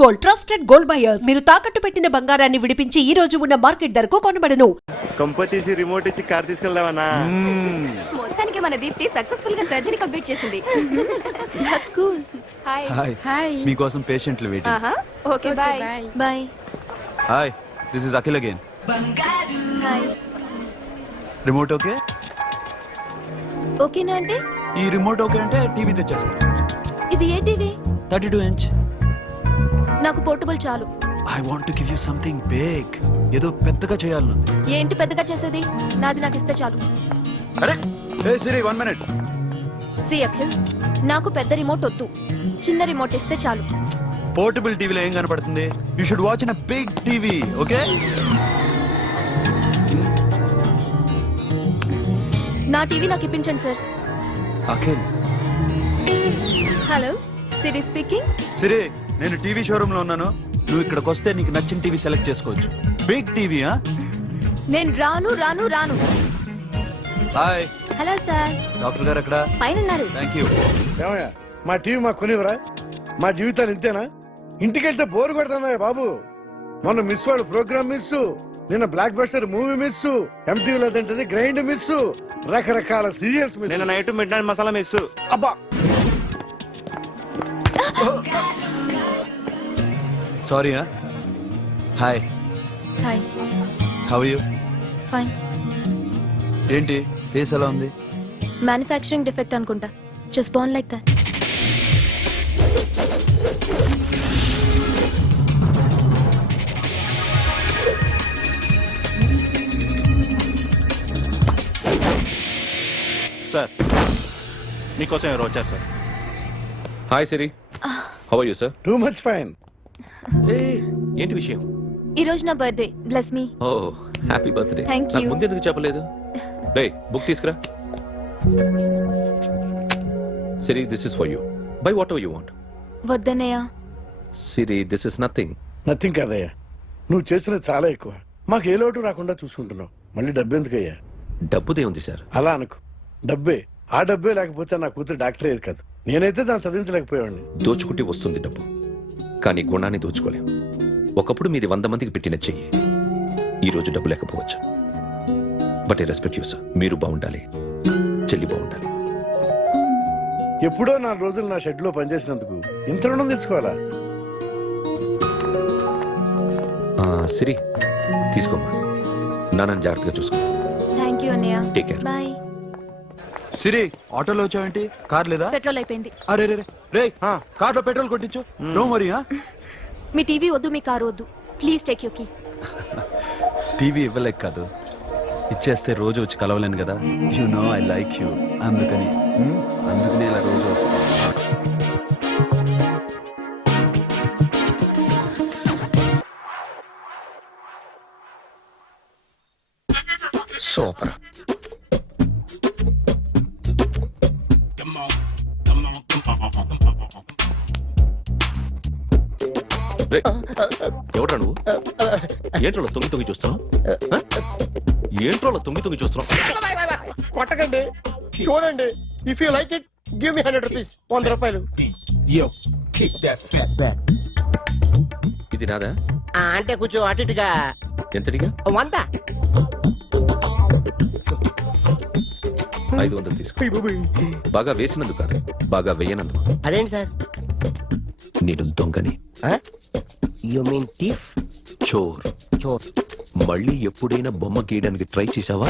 Gold trusted gold buyers మీరు తాకట్టు పెట్టిన బంగారాన్ని విడిపించి ఈ రోజు ఉన్న మార్కెట్ ధరకు కొనబడను. కంపతీసి రిమోట్ ఇచ్చి కార్ తీసుకెళ్దామన్నా. మొత్తానికి మన దీప్తి సక్సెస్ఫుల్ గా సర్జరీ కంప్లీట్ చేసింది. That's cool. హాయ్ హాయ్ మీకోసం పేషెంట్లు వెయిటింగ్. ఆహా okay bye bye. Hi this is Akhil again. Hi remote okay? ఓకేనా అంటే ఈ రిమోట్ ఓకే అంటే టీవీ తెచ్చేస్తాను. ఇది ఏ టీవీ? 32 ఇంచ్. నాకు పోర్టబుల్ చాలు. I want to give you something big. ఏదో పెద్దగా చేయాలనుంది. ఏంటి పెద్దగా చేసేది? నాది నాకు ఇస్తే చాలు. అరే ఏ సిరి 1 మినిట్. సి అఖిల్, నాకు పెద్ద రిమోట్ వద్దు, చిన్న రిమోట్ ఇస్తే చాలు. పోర్టబుల్ టీవీలో ఏం కనపడుతుంది? You should watch in a big TV, okay? నా టీవీ నాకు ఇప్పించండి sir. Akhil. Hello, Siri speaking. Siri, నేను టీవీ షోరూమ్ లో ఉన్నాను. నువ్వు ఇక్కడికి వస్తే నీకు నచ్చిన టీవీ సెలెక్ట్ చేసుకోవచ్చు. Big TV. నేను రాను రాను రాను. హాయ్. Hello sir. డాక్టర్ గారు ఎక్కడ? పైన ఉన్నారు. Thank you. ఏమయ్యా, మా టీవీ మాకు కొనివరా? మా జీవితాలు ఇంతేనా? ఇంటికి వెళ్తే బోర్ కొడుతుందా బాబు? మొన్న మిస్ వాళ్ళు ప్రోగ్రామ్ మిస్, నిన్న బ్లాక్ బస్టర్ మూవీ మిస్, ఎంటీవీలో తింటది గ్రైండ్ మిస్, రకరకాల సీరియల్స్ మిస్. నిన్న night midnight masala miss. అబ్బా, sorry. Hi. Hi. How are you? Fine. ఏంటి ఫేస్ ఎలా ఉంది? మ్యానుఫ్యాక్చరింగ్ డిఫెక్ట్ అనుకుంటా. Just born like that. Sir, మీకోసం ఎవరు వచ్చారు sir? Hi Siri, how are you sir? Too much fine. ఏంటి విషయం? ఈ రోజు నా birthday. Bless me. Oh happy birthday. Thank you. నాకు ముందు ఎందుకు చెప్పలేదు? రే బుక్ తీసుకురా. Siri, this is for you. Buy whatever you want. వద్దన్నయ్య. Siri, this is nothing. Nothing కాదయ్యా, నువ్వు చేసినది చాలా ఎక్కువ. మాకు ఏ లోటు రాకుండా చూసుకుంటున్నావు. మళ్ళీ డబ్బు ఎందుకయ్యా? డబ్బుదే ఉంది సార్. అలా అనుకో, డబ్బే. ఆ డబ్బే లేకపోతే నా కూతురు డాక్టర్ అయ్యేది కాదు. నేనైతే దాన్ని చదివించలేకపోయాడిని. దోచుకుంటే వస్తుంది డబ్బు, కానీ గుణాన్ని దోచుకోలేం. ఒకప్పుడు మీది 100 మందికి పెట్టిన చెయ్యి, ఈ రోజు డబ్బు లేకపోవచ్చు. But I respect you sir. మీరు బాగుండాలి, చెల్లి బాగుండాలి. ఎప్పుడో 4 రోజులు నా షెడ్ లో పనిచేసినందుకు ఇంత రుణం తెచ్చుకోవాలా? సిరి, తీసుకోమ్మా. నాన్నని జాగ్రత్తగా చూసుకో. థ్యాంక్ యూ అన్నయ్య. Take care. బాయ్. సిరి, ఆటోలో వచ్చావేంటి? కార్ లేదా? పెట్రోల్ అయిపోయింది. అరే రే రే, కార్ లో పెట్రోల్ కొట్టించు. నో మరి. మీ టీవీ వద్దు, మీ కారు వద్దు. Please take you key. TV ఇవ్వలేక కాదు, ఇచ్చేస్తే రోజు వచ్చి కలవలేను కదా. You know I like you. అందుకని ఇలా రోజు వస్తా. సూపర్. ఎవడ్రా నువ్వు? ఏంట్రోలో తొంగి చూస్తున్నావు? ఏంట్రోలో తొంగి చూస్తున్నావు? కొట్టకండి, చూడండి. If you like it give me 100 rupees. 100 రూపాయలు. ఇది నాదా? అంటే కొంచెం అటు ఇటుగా. ఎంతడిగా? 100. 500 తీసుకో. బాగా వేసినందుకు కాదు, బాగా వేయనందుకు. అదేంటి సార్? నేను దొంగని. You mean thief? చోర్. చోర్. మళ్ళీ ఎప్పుడైనా బొమ్మ గీయడానికి ట్రై చేసావా?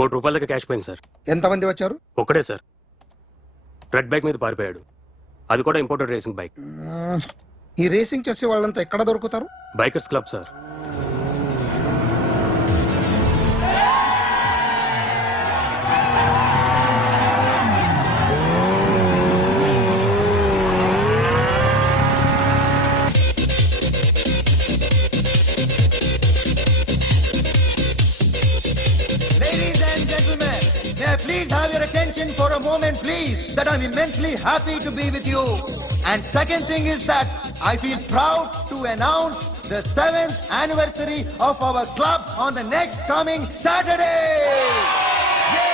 ₹1 కోటి దాకా క్యాష్ పోయింది సార్. ఎంతమంది వచ్చారు? ఒక్కడే సార్, రెడ్ బైక్ మీద పారిపోయాడు. అది కూడా ఇంపోర్టెడ్ రేసింగ్ బైక్. ఈ రేసింగ్ చేసే వాళ్ళంతా ఎక్కడ దొరుకుతారు? Bikers club sir. Ladies and gentlemen, may I please have your attention for a moment, please, that I'm immensely happy to be with you. And second thing is that I feel proud to announce the 7th anniversary of our club on the next coming Saturday. Yay!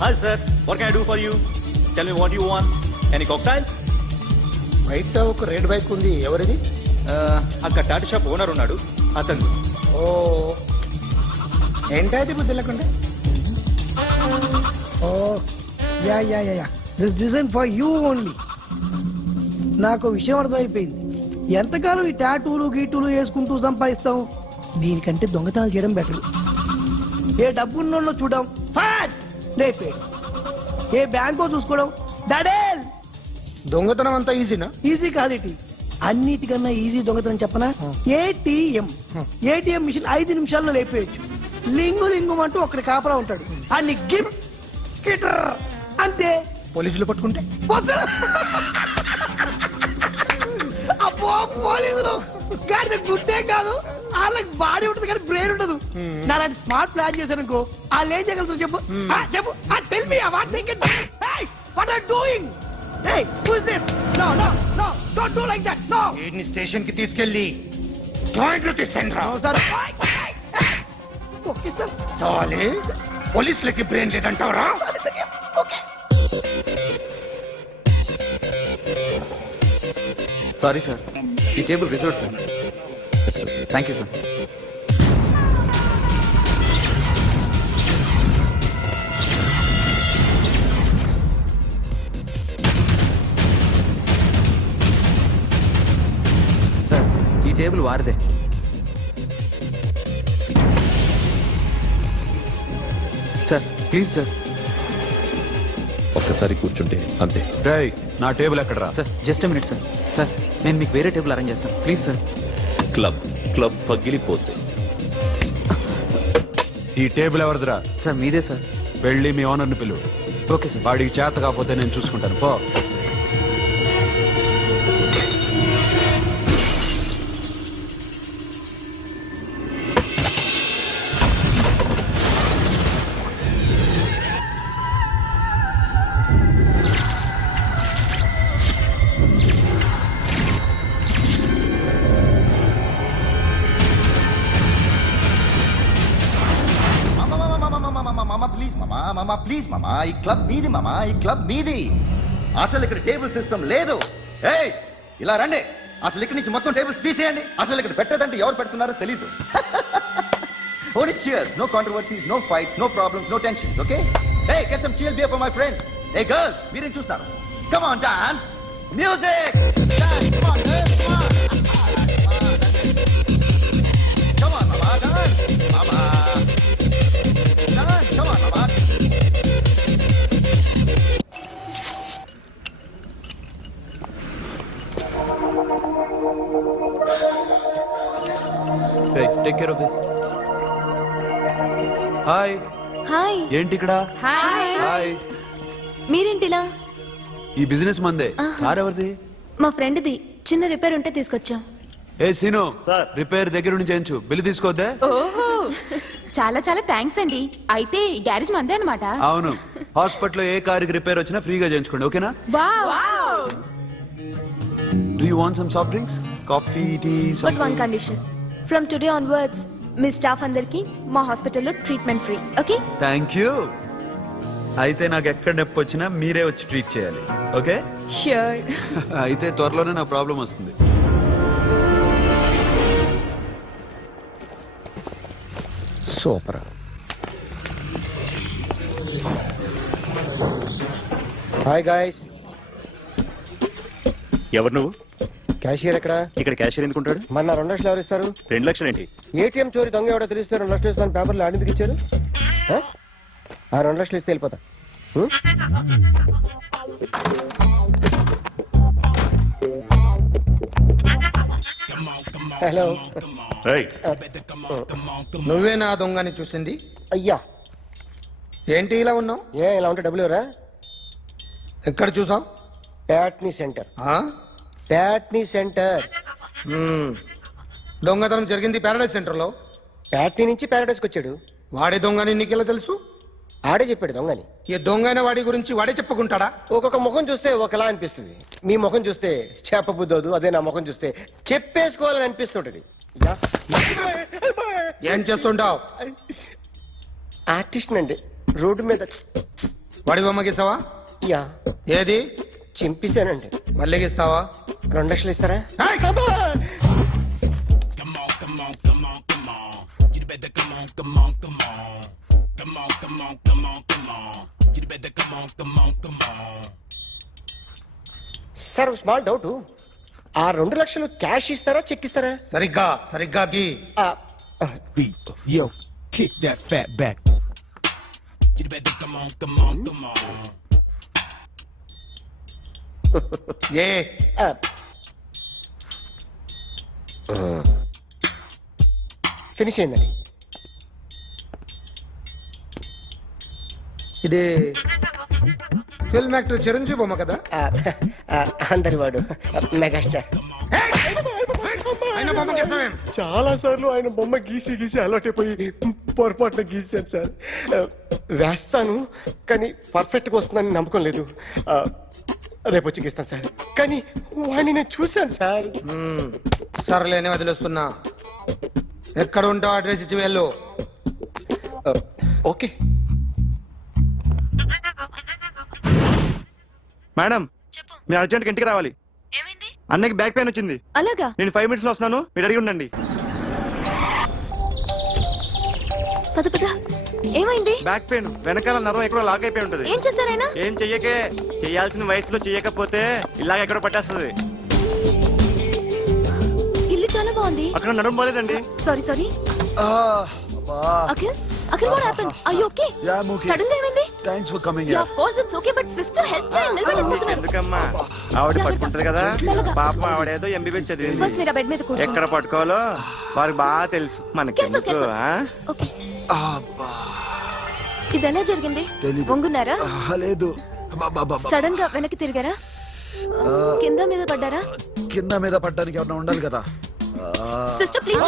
Hi sir, what can I do for you? Tell me what you want. Any cocktail? బయట ఒక red bike ఉంది, ఎవరిది? అక్కడ Tata shop owner ఉన్నాడు, అతను. ఓ ఏంటది బుద్ధి లేకుండా? Oh yeah yeah yeah yeah this design for you only. నాకు విషయం అర్థమైపోయింది. ఎంతకాలం ఈ టాటూలు గీటూలు వేసుకుంటూ సంపాదిస్తాం? దీనికంటే దొంగతనాలు చేయడం బెటర్. ఏ డబ్బున్నోళ్ళు చూడడం ఫాట్ లేపేడు, ఏ బ్యాంకో చూసుకోవడం దడేల్. దొంగతనం అంతా ఈజీనా? ఈజీ కాదేటి, అన్నిటికన్నా ఈజీ దొంగతనం చెప్పనా? ఏటీఎం మిషన్ 5 నిమిషాల్లో లేపేయచ్చు. లింగు అంటూ ఒకటి కాపలా ఉంటాడు, అన్ని గిమ్ గిటర్ అంతే. పోలీసులు పట్టుకుంటే? అబ్బో పోలీసులు గాడి గుర్తే కాదు, వాళ్ళకి బాడీ ఉంటుంది కానీ బ్రెయిన్ ఉండదు. నాలాంటి స్మార్ట్ ప్లాన్ చేశాను అనుకో, వాళ్ళు ఏం చేయగలుగుతారు చెప్పు? చెప్పు, tell me what they can. Hey what are doing? Hey who is this? No no no don't do like that. No, వీడిని స్టేషన్ కి తీసుకెళ్ళి జాయింట్లు తీసుకురా. Sir okay sir. సాలే పోలీసులకి బ్రెయిన్ లేదంటావరా? ఓకే సారీ సార్, ఈ table reserve sir. Thank you sir. Sir ఈ టేబుల్ వారిదే. Sir please sir. ఒక్కసారి కూర్చుంటే అంతే. రేయ్, నా టేబుల్ ఎక్కడరా? Sir just minute sir. Sir నేను మీకు వేరే టేబుల్ అరేంజ్ చేస్తాను ప్లీజ్ సార్. క్లబ్ క్లబ్ పగిలిపోద్ది. ఈ టేబుల్ ఎవరిదిరా? సార్ మీదే సార్. వెళ్ళి మీ ఓనర్ని పిలువు. Okay sir. వాడికి చేత కాకపోతే నేను చూసుకుంటాను, పో. ప్లీజ్ మామా, ఈ క్లబ్ మీది మామా, ఈ క్లబ్ మీది. అసలు ఇక్కడ టేబుల్ సిస్టమ్ లేదు. ఏయ్ ఇలా రండి, అసలు ఇక్కడి నుంచి మొత్తం టేబుల్స్ తీసేయండి. అసలు ఇక్కడ పెట్టదంటే ఎవరు పెడుతున్నారో తెలీదు. Only cheers, no controversies, no fights, no problems, no tensions, okay? Hey, get some chill beer for my friends. Hey girls, మీరేం చూస్తున్నారు? Come on, dance. Music. Dance, come on, girls, come on. Come on, mama, dance. Mama. Dance, come on, mama. Hey, take care of this. Hi hi ఏంటి ఇక్కడ hi మీరేంటిలా? ఈ business మందే car ఎవరిది? మా ఫ్రెండ్ది చిన్న repair ఉంటే తీసుకొచ్చాం. ఏ సీను రిపేర్ దగ్గర నుంచి చేయించు, బిల్లు తీసుకోవద్దే. ఓహో చాలా చాలా థ్యాంక్స్ అండి. అయితే ఈ గ్యారేజ్ మందే అన్నమాట. అవును, హాస్పిటల్లో ఏ కారుకి రిపేర్ వచ్చినా ఫ్రీగా చేయించుకోండి, ఓకేనా? Wow. Do you want some soft drinks, coffee, tea? But one condition, from today onwards మీ స్టాఫ్ అందరికి మా హాస్పిటల్లో treatment free. Okay? Thank you. అయితే నాకు ఎక్కడ నొప్పి వచ్చినా మీరే వచ్చి ట్రీట్ చేయాలి, ఓకే? ష్యూర్. అయితే త్వరలోనే నా ప్రాబ్లం వస్తుంది. సూపర్. Hi guys. ఎవరు నువ్వు? క్యాషియర్ ఎక్కడ? ఇక్కడ క్యాషియర్ ఎందుకుంటాడు? మన 2 లక్షలు ఎవరు ఇస్తారు? 2 లక్షలు ఏంటి? ఏటీఎం చోరీ దొంగ ఎవడో తెలిస్తే 2 లక్షలు ఇస్తాను పేపర్లు ఆడిందుకు ఇచ్చారు. ఆ 2 లక్షలు ఇస్తే వెళ్ళిపోతా. హలో. నువ్వే నా దొంగని చూసింది? అయ్యా ఏంటి ఇలా ఉన్నావు? ఇలా ఉంటే డబ్బులు ఎవరా? ఎక్కడ చూసావు? ప్యాట్నీ సెంటర్. ప్యాట్నీ సెంటర్. దొంగతనం జరిగింది ప్యారడైజ్ సెంటర్ లో. ప్యాట్నీ నుంచి ప్యారడైస్కి వచ్చాడు. వాడే దొంగని నీకెలా తెలుసు? ఆడే చెప్పాడు దొంగని. ఈ దొంగైన వాడి గురించి వాడే చెప్పుకుంటాడా? ఒక్కొక్క ముఖం చూస్తే ఒకలా అనిపిస్తుంది. మీ ముఖం చూస్తే చెప్పబుద్దోదు, అదే నా ముఖం చూస్తే చెప్పేసుకోవాలని అనిపిస్తుంటది. ఏం చేస్తుంటావు? ఆర్టిస్ట్ అండి. రోడ్డు మీద వాడి బొమ్మ గీసావా? యా. ఏది? చింపేశానండి. మళ్ళీ గీస్తావా? 2 లక్షలు ఇస్తారా? సార్ స్మాల్ డౌట్, ఆ 2 లక్షలు క్యాష్ ఇస్తారా చెక్ ఇస్తారా? సరిగ్గా గీ. Yo, kick that fat back. A finish అయిందండి. ఇది ఫిల్మ్ యాక్టర్ చిరంజీవి బొమ్మ కదా? అందరి వాడు మెగాస్టార్. ఆయన బొమ్మ గీసావేం? చాలా సార్లు ఆయన బొమ్మ గీసి గీసి అలవాటైపోయి పొరపాటున గీసాను సార్. వేస్తాను కానీ పర్ఫెక్ట్గా వస్తుందని నమ్మకం లేదు. రేపు వచ్చి గీస్తాను సార్. కానీ వాడిని నేను చూశాను సార్. సర్లేని వదిలేస్తున్నా. ఎక్కడ ఉంటావు అడ్రస్ ఇచ్చి వెళ్ళు. ఓకే మేడం, మీరు అర్జెంట్గా ఇంటికి రావాలి. ఏమైంది? అన్నకి బ్యాక్ పెయిన్ వచ్చింది. అలాగా? నేను 5 minutes లో వస్తున్నాను, మీరు అడిగి ఉండండి. పద పద. ఏమైంది? బ్యాక్ పెయిన్, వెనకాల నరం ఎక్కడో లాక్ అయిపోయి ఉంటది. ఏం చేశారైనా? ఏం చెయ్యకే, చెయ్యాల్సిన వయసులో చెయ్యకపోతే ఇలాగ ఎక్కడో పట్టేస్తుంది. ఇల్లు చాలా బాగుంది. అక్కడ నడుము పోలేదండి. Sorry. Akhil what happened? Are you okay? Yeah, I'm okay. Sudden గా ఏమైంది? Thanks for coming. Yeah, of course it's okay, but sister help చేయండి. నిలబడిపోతున్నారు. ఎందుకమ్మా, ఆవిడ పట్టుకుంటది కదా. మెల్లగా. పాపం ఆవిడేదో ఎంబీబీఎస్ చదివింది. ఫస్ట్ మీరు ఆ బెడ్ మీద కూర్చోండి. ఎక్కడ పట్టుకోవాలో వారికి బాగా తెలుసు. మనకెందుకు? Careful. ఆ? ఓకే. ఇది ఎలా జరిగింది? వంగున్నారా? లేదు, సడన్ గా వెనక్కి తిరిగారా? కింద మీద పడ్డారా? కింద మీద పట్టడానికి ఎవరైనా ఉండాలి కదా. Sister please.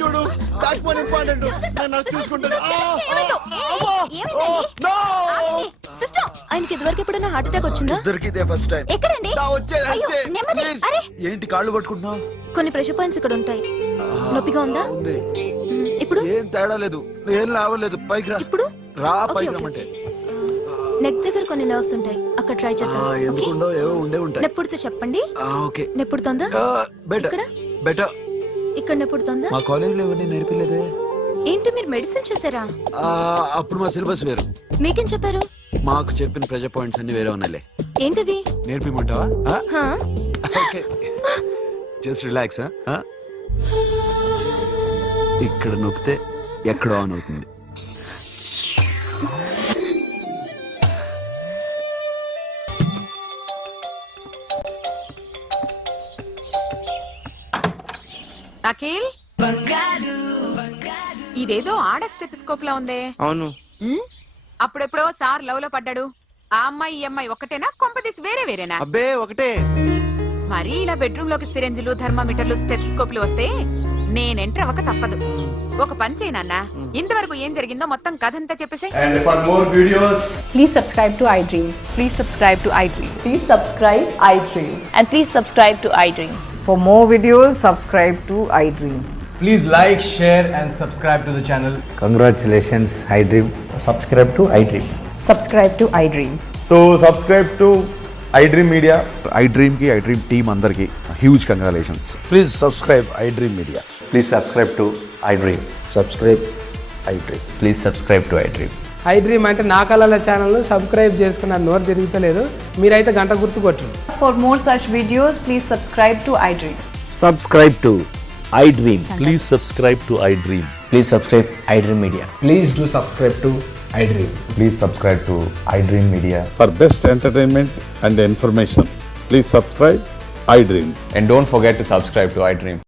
చూడు, బ్యాక్ ఫోన్ ఇంపార్టెంట్. సిస్టర్, ఆయనకి ఇదివరకు ఎప్పుడైనా హార్ట్ అటాక్ వచ్చిందా? ఇద్దరికి ఇదే ఫస్ట్ టైం. ఎక్కడండి? అరే, ఏంటి కాళ్ళు పట్టుకుంటున్నావు? కొన్ని ప్రెషర్ పాయింట్స్ ఇక్కడ ఉంటాయి. నొప్పిగా ఉందా? ఉంది. ఇప్పుడు ఏం తేడా లేదు, ఏం లావలేదు. పైకి రా. ఇప్పుడు రా, ఓకే, పైకి ఓకే. రమ్మంటే. నెక్ దగ్గర కొన్ని నర్వ్స్ ఉంటాయి, అక్కడ ట్రై చేద్దాం. ఓకే? ఎందుకుండో ఏవో ఉండే ఉంటాయి. నెప్పుడుతో చెప్పండి. ఓకే. నెప్పుడుతోందా? బెటర్ ఇక్కడ? బెటర్. ఇక్కడ నెప్పుడుతోందా? మా కాలేజీలో ఎవరిని నేర్పిలేదే. ఏంటి మీరు మెడిసిన్ చేశారా? అప్పుడు మా సిలబస్ వేరు. మీకేం చెప్పారు? మాకు చెప్పిన ప్రెజర్ పాయింట్స్ అన్ని వేరే ఉన్నాయిలే. ఏంటివి? నేర్పిమంటావా? హా? Okay, just relax. ఇక్కడ నొక్కితే ఎక్కడో ఆన్ అవుతుంది. అఖిల్ ఇదేదో ఆడ స్టెథోస్కోప్ లా ఉందే. అవును. అప్పుడెప్పుడో సార్ లవ్ లో పడ్డాడు. ఆ అమ్మాయి ఈ అమ్మాయి ఒకటేనా, కొంపదీసి వేరే వేరేనా? అబ్బే ఒకటే. మరి ఇలా బెడ్రూమ్ లోకి సిరెంజులు, థర్మామీటర్లు, స్టెథోస్కోప్లు వస్తే నేను ఎంటర్ అవ్వక తప్పదు. ఒక పని చేయి నాన్న, ఇంతవరకు ఏం జరిగిందో మొత్తం కథ అంతా చెప్పేసి. And for more videos, Please subscribe to iDream. Please subscribe to iDream. Please subscribe iDream. And please subscribe to iDream. For more videos, subscribe to iDream. Please like, share and subscribe to the channel. congratulations, iDream. Subscribe to iDream. Subscribe to iDream. So subscribe to iDream Media. iDream కి iDream team అందరికి huge congratulations. Please subscribe I dream media. Please subscribe to iDream. Subscribe I dream. Please subscribe to iDream. I dream అంటే నా కళల channel subscribe చేసుకున్న నోరు తిరుగుతలేదు. మీరైతే గంట గుర్తు కొట్టండి. For more such videos, please subscribe to iDream. Subscribe to iDream. Please subscribe to iDream. Please subscribe iDream Media. Please do subscribe to iDream. Please subscribe to iDream Media. For best entertainment and information please subscribe I dream. And don't forget to subscribe to iDream.